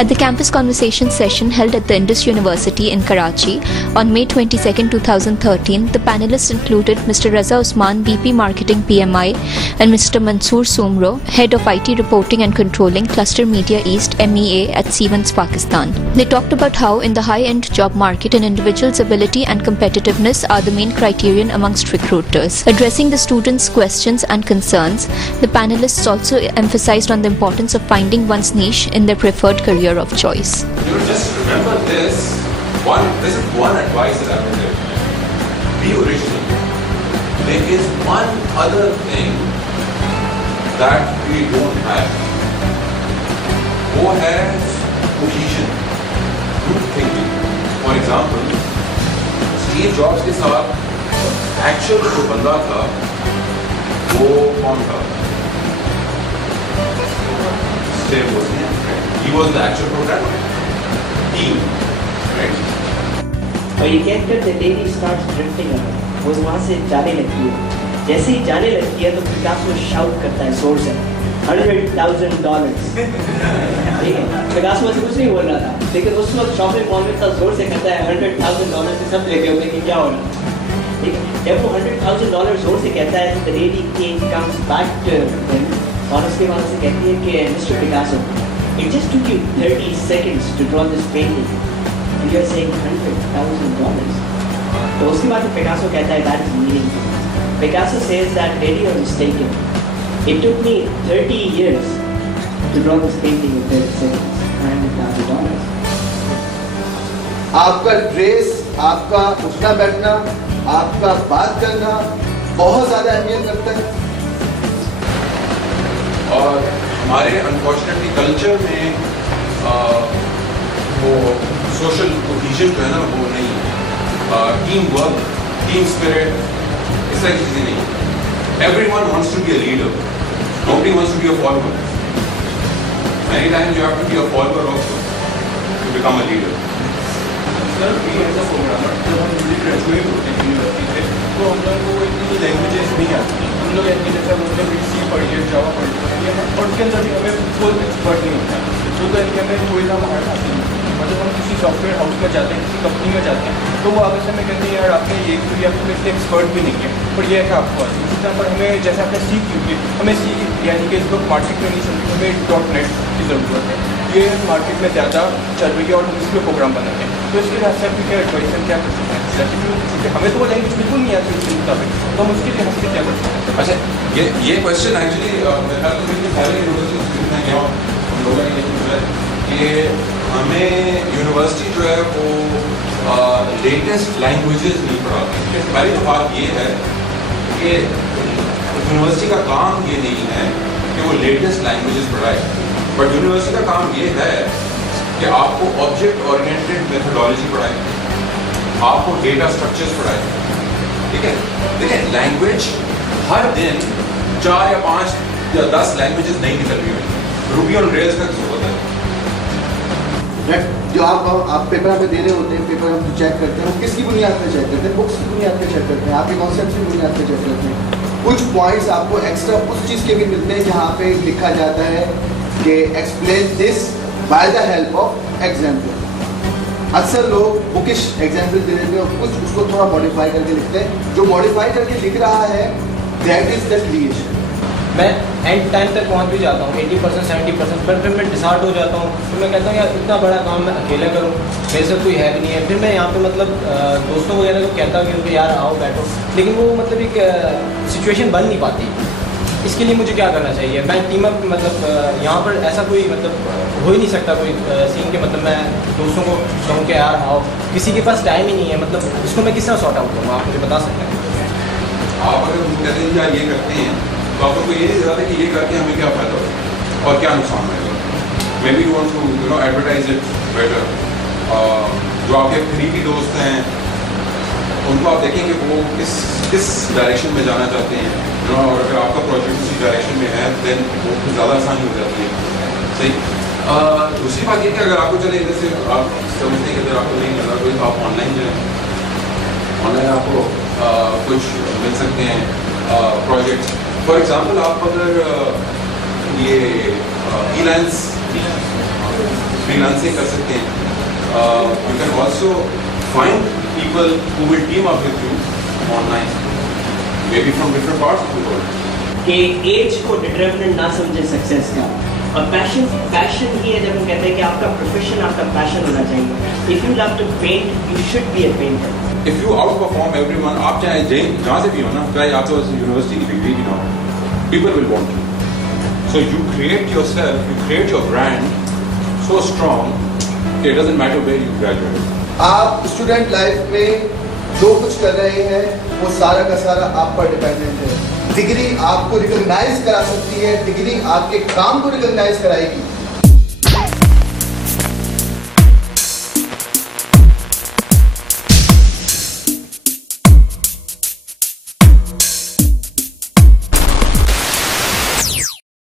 At the campus conversation session held at the Indus University in Karachi on May 22, 2013, the panelists included Mr. Raza Usman, VP Marketing PMI, and Mr. Mansoor Somro, Head of IT Reporting and Controlling, Cluster Media East MEA at Siemens Pakistan. They talked about how in the high-end job market an individual's ability and competitiveness are the main criterion amongst recruiters. Addressing the students' questions and concerns, the panelists also emphasized on the importance of finding one's niche in their preferred career of choice. Just remember this is one advice that I would give. Be original. There is one other thing that we don't have. Wo hai cohesion, group thinking. For example, Steve Jobs के साथ actual जो बंदा था वो कौन था? Steve Wozniak. He was the actual programmer. Team, right? और ये कहकर the lady starts drifting away. वो वहाँ से जाने लगती है. जैसे ही जाने लगती है तो पिकासो शाउट करता है जोर से $100,000. ठीक है, पिकासो से कुछ नहीं बोल रहा था, लेकिन उस वक्त शॉपिंग मॉल में इतना जोर से कहता है $100,000 से सब लेके होते कि क्या हो रहा है. ठीक है, जब वो $100,000 जोर से कहता है तो the lady comes back to him और उसके बाद से कहती है कि Mr. Picasso, it just took you 30 seconds to draw this painting and you're saying $100,000. तो उसके बाद पिकासो कहता है that is meaningful. Picasso says that lady you're mistaken. It took me 30 years to draw this painting in 30 seconds. $100,000. आपका dress, आपका उठना बैठना, आपका बात करना बहुत ज़्यादा अहमियत रखता है. और हमारे अनफॉर्चुनेटली कल्चर में वो सोशल कोहेजन जो है ना वो नहीं है. टीम वर्क, टीम स्पिरिट, इस तरह की चीज़ें नहीं. Everyone wants to be a leader. Nobody wants to be a follower. Many times you have to be a follower also to become a leader. Sir भी ऐसा प्रोग्रामर जब हम graduate होते हैं यूनिवर्सिटी से तो हम लोग को इतनी लैंग्वेजेस नहीं आती. हम लोग ऐसी जैसे बोलते हैं सी पढ़िए, जावा पढ़िए, और उसके अंदर भी हमें फुल एक्सपर्ट नहीं होता. तो कि हमें थोड़ी सा महारत हासिल होती है. और जब हम किसी सॉफ्टवेयर हाउस में जाते हैं, किसी कंपनी में जाते हैं, तो वो आगे से हमें कहते हैं यार आपने ये कोई आपको इससे एक्सपर्ट भी नहीं है, पर ये है कि आपको आती है. इसी तरह पर हमें जैसे आपने सी की होगी, हमें सी यानी कि इस वक्त मार्केट में नहीं समझी, हमें .NET की ज़रूरत है. ये मार्केट में ज़्यादा चल रही है और हम इस पर प्रोग्राम बनाते हैं. तो इसके लिए सर क्या एडवाइस हम क्या कर सकते हैं? क्योंकि हमें तो वो लैंग्वेज बिल्कुल नहीं आती उसके मुताबिक, तो हम उसके लिए हम क्या कर सकते हैं? अच्छा, ये क्वेश्चन एक्चुअली सारे यूनिवर्सिटी कि हमें यूनिवर्सिटी जो है वो लेटेस्ट लैंग्वेजेस नहीं पढ़ाती. पहली तो बात ये है कि यूनिवर्सिटी का काम ये नहीं है कि वो लेटेस्ट लैंग्वेजेस पढ़ाए, बट यूनिवर्सिटी का काम ये है कि आपको ऑब्जेक्ट ओरिएंटेड मेथोडोलॉजी पढ़ाए, आपको डेटा स्ट्रक्चर्स पढ़ाए. ठीक है, देखिए लैंग्वेज हर दिन 4 या 5 या 10 लैंग्वेजेस नहीं निकल रही हुई. रूबी ऑन रेल्स का जरूरत है. जो आप पेपर हमें दे रहे होते हैं, पेपर हम चेक करते हैं, हम किसकी बुनियाद पर चेक करते हैं? बुक्स की बुनियाद पर चेक करते हैं, आपके कॉन्सेप्ट की बुनियाद पर चेक करते हैं. कुछ पॉइंट्स आपको एक्स्ट्रा उस चीज़ के भी मिलते हैं जहाँ पे लिखा जाता है कि explain this by the help of example. अक्सर लोग बुकिश एग्जाम्पल दे देते हैं और कुछ उसको थोड़ा मॉडिफाई करके लिखते हैं. जो मॉडिफाई करके लिख रहा है दैट इज द क्रिएशन. मैं एंड टाइम तक पहुंच भी जाता हूँ 80% 70%, पर फिर मैं डिसार्ट हो जाता हूँ. फिर मैं कहता हूँ यार इतना बड़ा काम मैं अकेले करूँ, मेरे से कोई है भी नहीं है. फिर मैं यहाँ पे मतलब दोस्तों वगैरह को कहता हूँ कि यार आओ बैठो, लेकिन वो मतलब एक सिचुएशन बन नहीं पाती. इसके लिए मुझे क्या करना चाहिए? मैं टीम अप मतलब यहाँ पर ऐसा कोई मतलब हो ही नहीं सकता कोई सीन के मतलब मैं दोस्तों को कहूँ कि यार आओ, किसी के पास टाइम ही नहीं है. मतलब इसको मैं किस तरह सॉर्ट आउट करूँ, आप मुझे बता सकते हैं? आप अगर कहते हैं यार ये करते हैं तो आपको ये नहीं ज़्यादा कि ये करके हमें क्या फ़ायदा होगा और क्या नुकसान होगा. Maybe you want to advertise it better. जो आपके फ्री दोस्त हैं उनको आप देखेंगे वो किस डायरेक्शन में जाना चाहते हैं, और अगर आपका प्रोजेक्ट उसी डायरेक्शन में है देन वो ज़्यादा आसानी हो जाती है. सही. दूसरी बात ये कि अगर आपको चले इधर से आप समझते हैं कि अगर आपको नहीं मिल रहा कोई तो आप ऑनलाइन जो है ऑनलाइन आपको कुछ मिल सकते हैं प्रोजेक्ट. फॉर एग्जांपल आप अगर ये फ्रीलांस freelancing कर सकते हैं. You can also find people who will team up with you online, maybe from different parts of the world. کہ ایج کو ڈٹرمنٹ نہ سمجھے سکسیس کا. اور پیشن ہی ہے جب ہم کہتے ہیں کہ آپ کا پروفیشن آپ کا پیشن ہونا چاہیے. If you love to paint you should be a painter. If you outperform everyone, آپ چاہے جہاں سے بھی ہو نا, چاہے آپ کو یونیورسٹی کی ڈگری بھی نہ ہو, people will want you. So you create yourself, you create your brand so strong that it doesn't matter where you graduate. آپ اسٹوڈنٹ لائف میں جو کچھ کر رہے ہیں وہ سارا کا سارا آپ پر ڈیپینڈنٹ ہے. ڈگری آپ کو ریکگنائز کرا سکتی ہے, ڈگری آپ کے کام کو ریکگنائز کرائے گی,